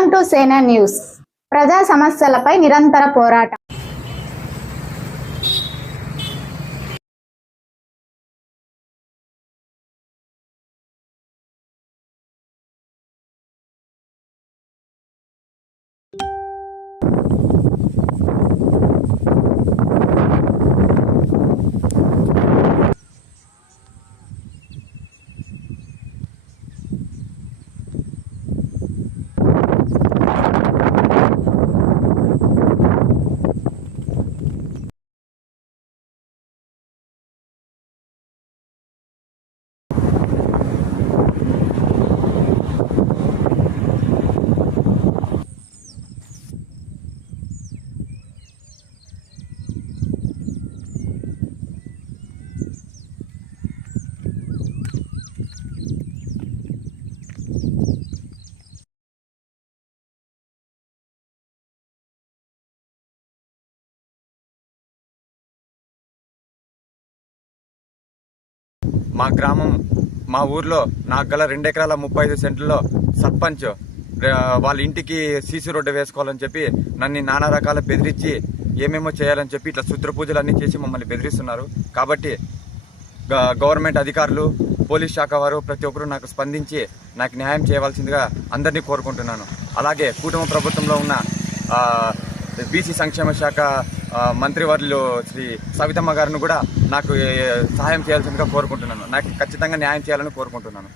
Welcome to సేనా news. ప్రజా సమస్యలపై నిరంతర పోరాటం. మా గ్రామం, మా ఊర్లో నాకు గల 2 ఎకరాల 35 సెంట్లలో సర్పంచ్ వాళ్ళ ఇంటికి సీసీ రోడ్డు వేసుకోవాలని చెప్పి నన్ను నానా రకాల బెదిరించి ఏమేమో చేయాలని చెప్పి ఇట్లా శుద్ర పూజలు అన్నీ చేసి మమ్మల్ని బెదిరిస్తున్నారు. కాబట్టి గవర్నమెంట్ అధికారులు, పోలీస్ శాఖ వారు ప్రతి ఒక్కరూ నాకు స్పందించి నాకు న్యాయం చేయవలసిందిగా అందరినీ కోరుకుంటున్నాను. అలాగే కుటుంబ ప్రభుత్వంలో ఉన్న బీసీ సంక్షేమ శాఖ మంత్రివర్యులు శ్రీ సవితమ్మ గారిని కూడా నాకు సహాయం చేయాల్సిందిగా కోరుకుంటున్నాను. నాకు ఖచ్చితంగా న్యాయం చేయాలని కోరుకుంటున్నాను.